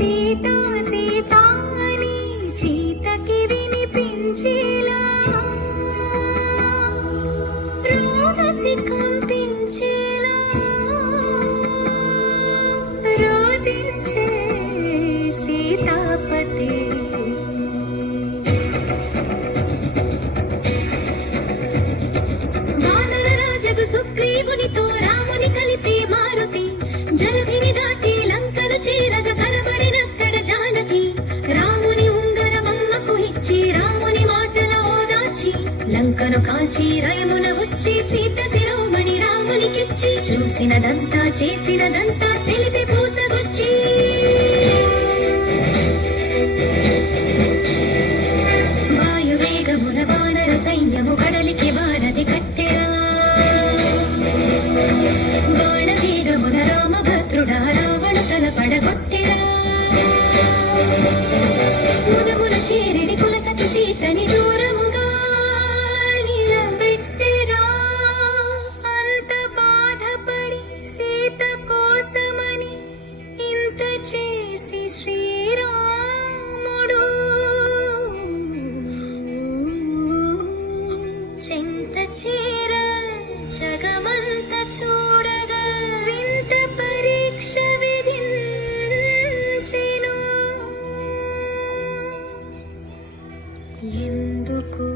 సీతా సీతా అని సీతకి వినిపించేలా రోదసి కంపించేలా రోదించే సీతాపతి వానరరాజగు సుగ్రీవునితో రాముని కలిపి మారుతి జలధిని దాటి లంకను చేరగ కనబడినక్కడ జానకి రాముని ఉంగరమమ్మకు ఇచ్చి రాముని మాటల ఓదాచి లంకను కాల్చి రయమున వచ్చి సీత శిరోమణి రామునికిచ్చి చూసినదంతా చేసినదంతా తెలిపి పూసగొచ్చి వాయువేగమున వానర సైన్యము కడలికి వారధి కట్టెరా బాణవేగమున రామభద్రుడా రావణ తల పడగొట్టెరా మునమున చేరిడి కులసతి సీతని దూరముగా నిలబెట్టెరా అంత బాధపడి సీత కోసమని ఇంత చేసి శ్రీరాముడు చెంత చేర జగమంత చూడగా వింత పరీక్ష విధించెను ఎందుకు